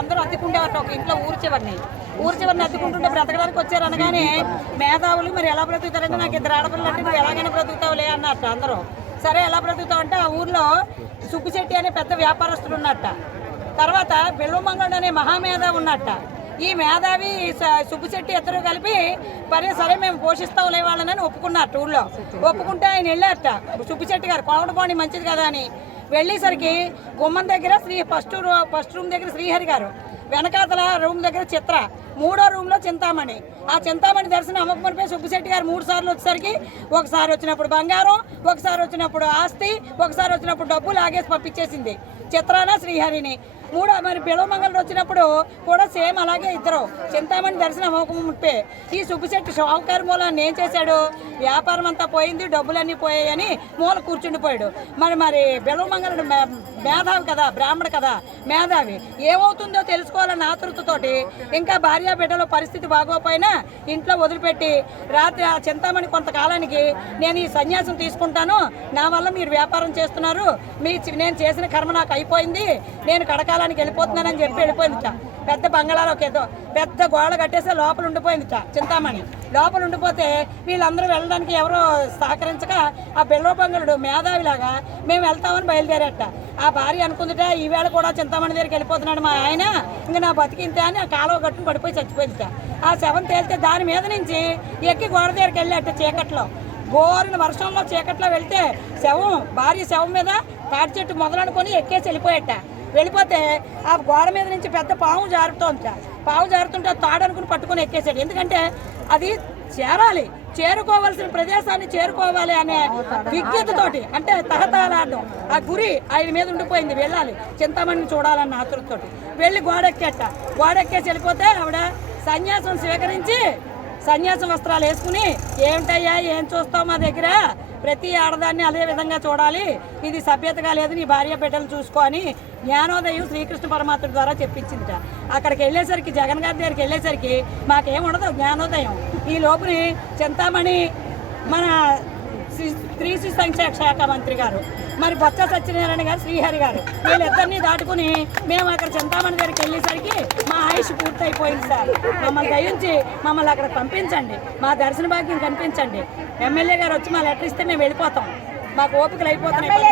అందరూ అద్దెకుండేవారు. ఒక ఇంట్లో ఊరి చివరిని అద్దెకుంటుంటే బ్రతకడానికి వచ్చారు అనగానే మేధావులు మరి ఎలా బ్రతుకుతారంటే నాకు 2 ఆడపిల్లలు అంటే నువ్వు ఎలాగైనా బ్రతుకుతావులే అన్నట్ట. అందరూ సరే ఎలా బ్రతుకుతావు అంటే ఆ ఊర్లో సుబ్బిశెట్టి అనే పెద్ద వ్యాపారస్తుడు ఉన్నట్ట. తర్వాత బిల్వమంగళుడు అనే మహామేధావి ఉన్నట్ట. ఈ మేధావి సుబ్బిశెట్టి ఇద్దరు కలిపి సరే మేము పోషిస్తాంలే వాళ్ళని ఒప్పుకున్నారు. ఊళ్ళో ఒప్పుకుంటే ఆయన వెళ్ళారట. సుబ్బిశెట్టి గారు కోమటపాణి మంచిది కదా అని వెళ్ళేసరికి గుమ్మం దగ్గర ఫస్ట్ రూమ్ దగ్గర శ్రీహరి గారు, వెనకాతల రూమ్ దగ్గర చిత్ర, 3వ రూమ్లో చింతామణి. ఆ చింతామణి దర్శనం అమ్మకమనిపై సుబ్బిశెట్టి గారు 3 సార్లు వచ్చేసరికి ఒకసారి వచ్చినప్పుడు బంగారం, ఒకసారి వచ్చినప్పుడు ఆస్తి, ఒకసారి వచ్చినప్పుడు డబ్బు లాగేసి పంపించేసింది చిత్రాన శ్రీహరిని. మరి బిల్వమంగళుడు వచ్చినప్పుడు కూడా సేమ్ అలాగే ఇద్దరు చింతామణి దర్శనం అమ్మకమనిపై. ఈ సుబ్బిశెట్టి షావుకారు మూలాన్ని ఏం చేశాడు, వ్యాపారం అంతా పోయింది, డబ్బులన్నీ పోయాయని మూల కూర్చుండిపోయాడు. మరి బిల్వమంగళుడు మేధావి కదా, బ్రాహ్మణ కదా, మేధావి ఏమవుతుందో తెలుసుకోవాలన్న ఆతృతతోటి ఇంకా భార్య బిడ్డల పరిస్థితి బాగోపోయినా ఇంట్లో వదిలిపెట్టి రాత్రి ఆ చింతామణి కొంతకాలానికి నేను ఈ సన్యాసం తీసుకుంటాను, నా వల్ల మీరు వ్యాపారం చేస్తున్నారు, నేను చేసిన కర్మ నాకు అయిపోయింది, నేను కడకాలానికి వెళ్ళిపోతున్నానని చెప్పి వెళ్ళిపోయిందిట. పెద్ద బంగాళాలోకి ఏదో పెద్ద గోడ కట్టేస్తే లోపల ఉండిపోయిందిట చింతామణి. లోపల ఉండిపోతే వీళ్ళందరూ వెళ్ళడానికి ఎవరో సహకరించక ఆ బిల్వమంగళుడు మేధావిలాగా మేము వెళ్తామని బయలుదేరట. ఆ భార్య అనుకుందిట ఈవేళ కూడా చింతామణి దగ్గరికి వెళ్ళిపోతున్నాడు మా ఆయన, ఇంకా నా బతికింతే అని ఆ కాలువ గట్టును పడిపోయి చచ్చిపోయిందిట. ఆ శవం తేలితే దాని మీద నుంచి ఎక్కి గోడ దగ్గరికి వెళ్ళాట. చీకట్లో బోరిన వర్షంలో చీకట్లో వెళ్తే భార్య శవం మీద తాటి చెట్టు మొదలనుకొని ఎక్కేసి వెళ్ళిపోతే ఆ గోడ మీద నుంచి పెద్ద పాము జారుతుంటే తాడనుకుని పట్టుకొని ఎక్కేసాడు. ఎందుకంటే అది చేరుకోవాల్సిన ప్రదేశాన్ని చేరుకోవాలి అనే విజ్ఞతతోటి, అంటే తహతలాడడం, ఆ గురి ఆయన మీద ఉండిపోయింది. వెళ్ళాలి చింతామణిని చూడాలన్న ఆతృతతోటి వెళ్ళి గోడెక్కేసి వెళ్ళిపోతే ఆవిడ సన్యాసం స్వీకరించి సన్యాస వస్త్రాలు వేసుకుని ఏమిటయ్యా ఏం చూస్తావు మా దగ్గర, ప్రతి ఆడదాన్ని అదే విధంగా చూడాలి, ఇది సభ్యతగా లేదు, నీ భార్య బిడ్డలు చూసుకో అని జ్ఞానోదయం శ్రీకృష్ణ పరమాత్మ ద్వారా చెప్పించిందిట. అక్కడికి వెళ్ళేసరికి జగన్ గారి దగ్గరికి వెళ్ళేసరికి మాకేముండదు జ్ఞానోదయం. ఈ లోపుని చింతామణి మన స్త్రీ శిశు సంక్షేమ శాఖ మంత్రి గారు, మరి బొత్స సత్యనారాయణ గారు, శ్రీహరి గారు, వీళ్ళిద్దరినీ దాటుకుని మేము అక్కడ చింతామణి దగ్గరికి వెళ్ళేసరికి మా ఆయుష్ పూర్తయిపోయింది సార్. మమ్మల్ని దయించి మమ్మల్ని అక్కడ పంపించండి, మా దర్శన భాగ్యం కనిపించండి. ఎమ్మెల్యే గారు వచ్చి మా లెటర్ ఇస్తే మేము వెళ్ళిపోతాం, మాకు ఓపికలు అయిపోతున్నాయి.